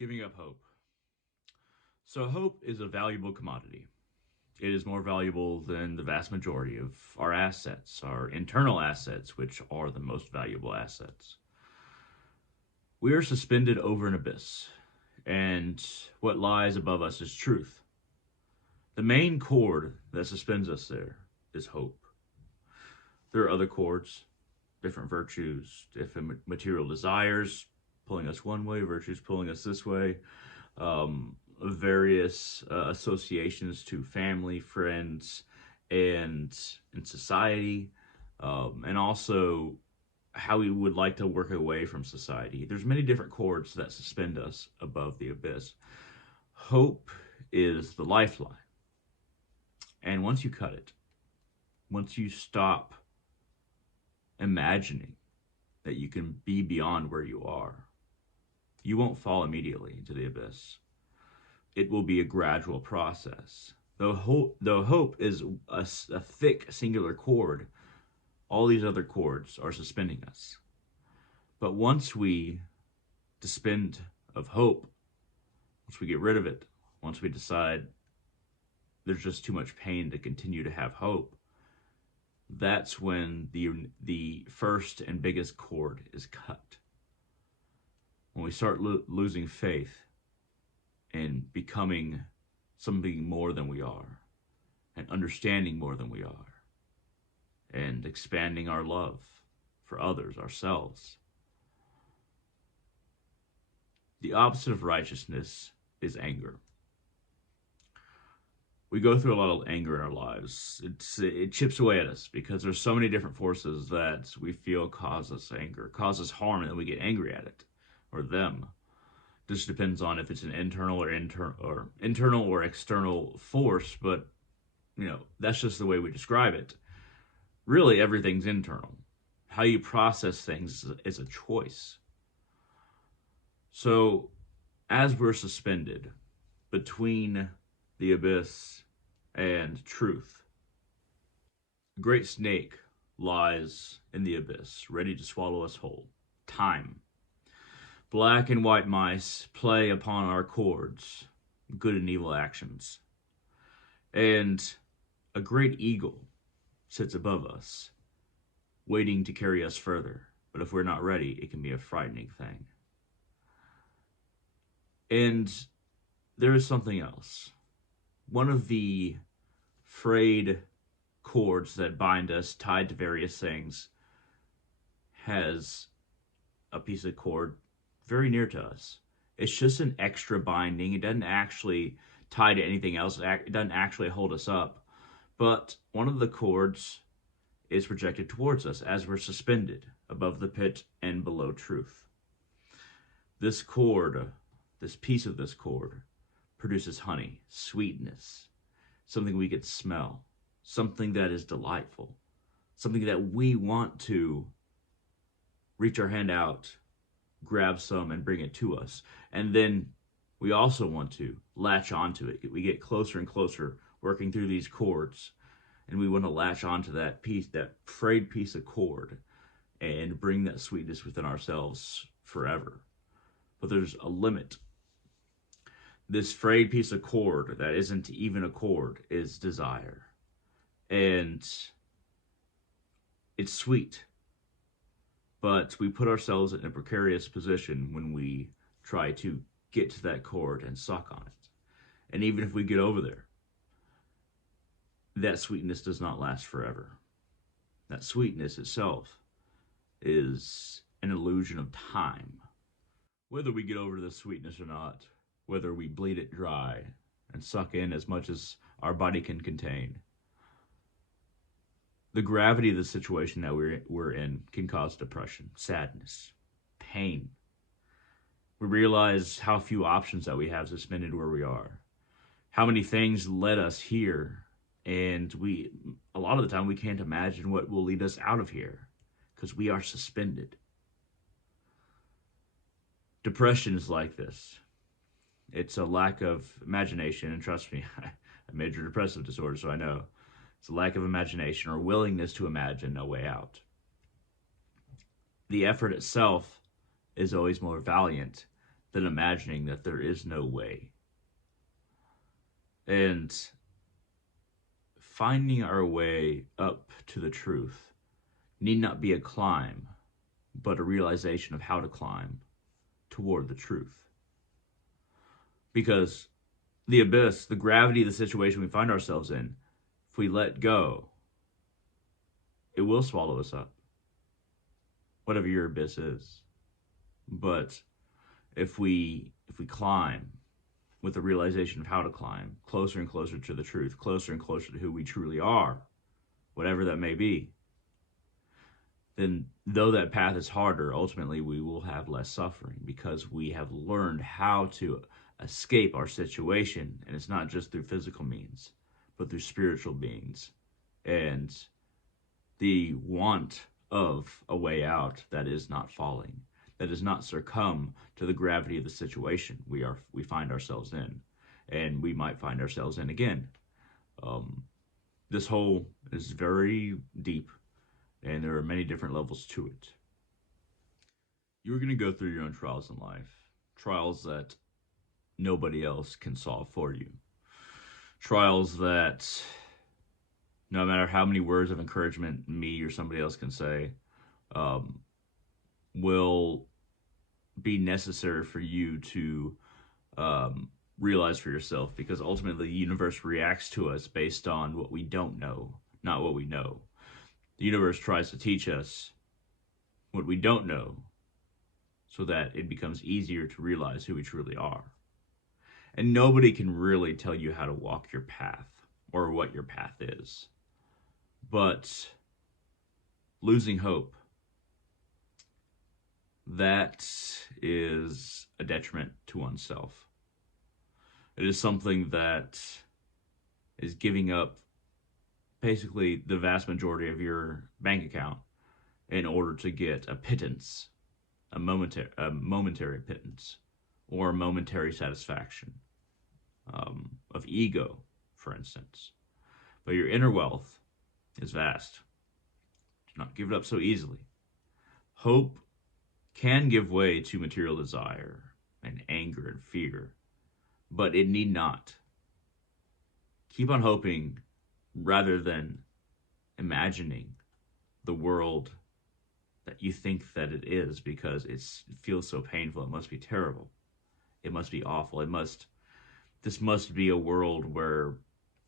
Giving up hope. So, hope is a valuable commodity. It is more valuable than the vast majority of our assets, our internal assets, which are the most valuable assets. We are suspended over an abyss, and what lies above us is truth. The main cord that suspends us there is hope. There are other cords, different virtues, different material desires pulling us one way, virtues pulling us this way, various associations to family, friends, and society, and also how we would like to work away from society. There's many different cords that suspend us above the abyss. Hope is the lifeline. And once you cut it, once you stop imagining that you can be beyond where you are, you won't fall immediately into the abyss. It will be a gradual process. Though hope is a thick singular cord, all these other cords are suspending us. But once we suspend of hope, once we get rid of it, once we decide there's just too much pain to continue to have hope, that's when the first and biggest cord is cut. When we start losing faith and becoming something more than we are, and understanding more than we are, and expanding our love for others, ourselves. The opposite of righteousness is anger. We go through a lot of anger in our lives. It chips away at us because there's so many different forces that we feel cause us anger, cause us harm, and then we get angry at it or them. This depends on if it's an internal or external force, but that's just the way we describe it. Really, everything's internal. How you process things is a choice. So, as we're suspended between the abyss and truth, a great snake lies in the abyss, ready to swallow us whole. Time. Black and white mice play upon our cords, good and evil actions. And a great eagle sits above us, waiting to carry us further. But if we're not ready, it can be a frightening thing. And there is something else. One of the frayed cords that bind us, tied to various things, has a piece of cord very near to us. It's just an extra binding. It doesn't actually tie to anything else. It doesn't actually hold us up. But one of the cords is projected towards us as we're suspended above the pit and below truth. This cord, this piece of this cord, produces honey, sweetness, something we could smell, something that is delightful, something that we want to reach our hand out, grab some, and bring it to us. And then we also want to latch onto it. We get closer and closer working through these cords, and we want to latch onto that piece, that frayed piece of cord, and bring that sweetness within ourselves forever. But there's a limit. This frayed piece of cord that isn't even a cord is desire. And it's sweet. But we put ourselves in a precarious position when we try to get to that cord and suck on it. And even if we get over there, that sweetness does not last forever. That sweetness itself is an illusion of time. Whether we get over the sweetness or not, whether we bleed it dry and suck in as much as our body can contain, the gravity of the situation that we're in can cause depression, sadness, pain. We realize how few options that we have suspended where we are. How many things led us here, and a lot of the time we can't imagine what will lead us out of here because we are suspended. Depression is like this. It's a lack of imagination, and trust me, I have major depressive disorder, so I know. It's a lack of imagination or willingness to imagine a way out. The effort itself is always more valiant than imagining that there is no way. And finding our way up to the truth need not be a climb, but a realization of how to climb toward the truth. Because the abyss, the gravity of the situation we find ourselves in, if we let go, it will swallow us up, whatever your abyss is. But if we climb with the realization of how to climb closer and closer to the truth, closer and closer to who we truly are, whatever that may be, then though that path is harder, ultimately we will have less suffering because we have learned how to escape our situation. And it's not just through physical means, but through spiritual means. And the want of a way out that is not falling, that does not succumb to the gravity of the situation we find ourselves in, and we might find ourselves in again. This hole is very deep, and there are many different levels to it. You're going to go through your own trials in life, trials that nobody else can solve for you, trials that no matter how many words of encouragement me or somebody else can say, um, will be necessary for you to realize for yourself, because ultimately the universe reacts to us based on what we don't know, not what we know. The universe tries to teach us what we don't know so that it becomes easier to realize who we truly are. And nobody can really tell you how to walk your path or what your path is. But losing hope, that is a detriment to oneself. It is something that is giving up basically the vast majority of your bank account in order to get a pittance, a momentary pittance, or a momentary satisfaction of ego, for instance. But your inner wealth is vast. Do not give it up so easily. Hope can give way to material desire and anger and fear, but it need not. Keep on hoping rather than imagining the world that you think that it is, because it feels so painful. It must be terrible. It must be awful. This must be a world where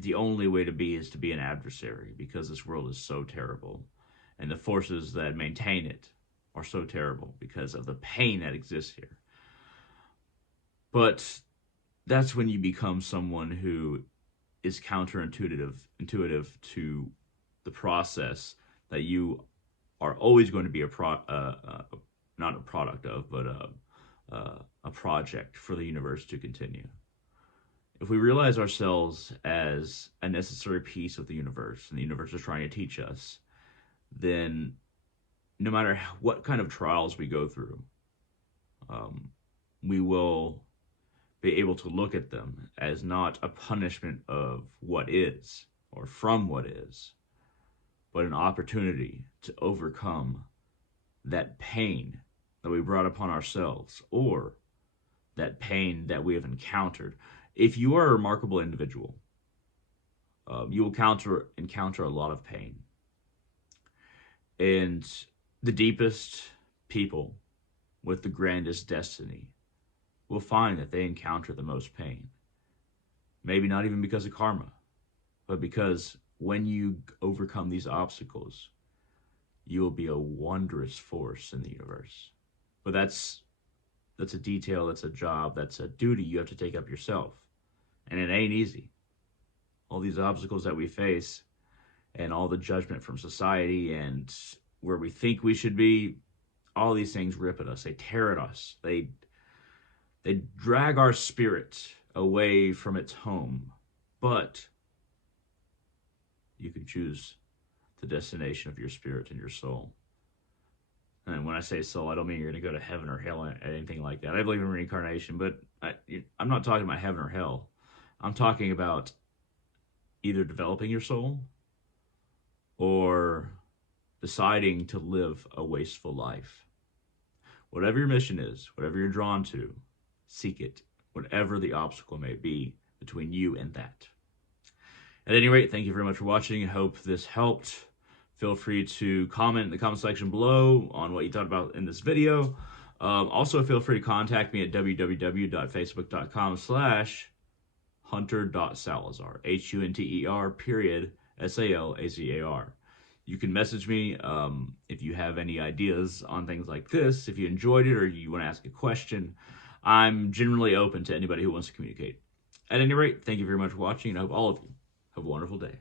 the only way to be is to be an adversary, because this world is so terrible. And the forces that maintain it are so terrible because of the pain that exists here. But that's when you become someone who is intuitive to the process that you are always going to be not a product of, but a project for the universe to continue. If we realize ourselves as a necessary piece of the universe, and the universe is trying to teach us, then no matter what kind of trials we go through, we will be able to look at them as not a punishment of what is or from what is, but an opportunity to overcome that pain that we brought upon ourselves, or that pain that we have encountered. If you are a remarkable individual, you will encounter a lot of pain. And the deepest people with the grandest destiny will find that they encounter the most pain. Maybe not even because of karma, but because when you overcome these obstacles, you will be a wondrous force in the universe. But that's a detail, that's a job, that's a duty you have to take up yourself. And it ain't easy. All these obstacles that we face, and all the judgment from society and where we think we should be, all these things rip at us. They tear at us. They drag our spirit away from its home. But you can choose the destination of your spirit and your soul. And when I say soul, I don't mean you're going to go to heaven or hell or anything like that. I believe in reincarnation, but I'm not talking about heaven or hell. I'm talking about either developing your soul or deciding to live a wasteful life. Whatever your mission is, whatever you're drawn to, Seek it, whatever the obstacle may be between you and that. At any rate, thank you very much for watching. I hope this helped. Feel free to comment in the comment section below on what you thought about in this video. Also, feel free to contact me at www.facebook.com/hunter.salazar, HUNTER.SALAZAR. You can message me if you have any ideas on things like this, if you enjoyed it or you want to ask a question. I'm generally open to anybody who wants to communicate. At any rate, thank you very much for watching, and I hope all of you have a wonderful day.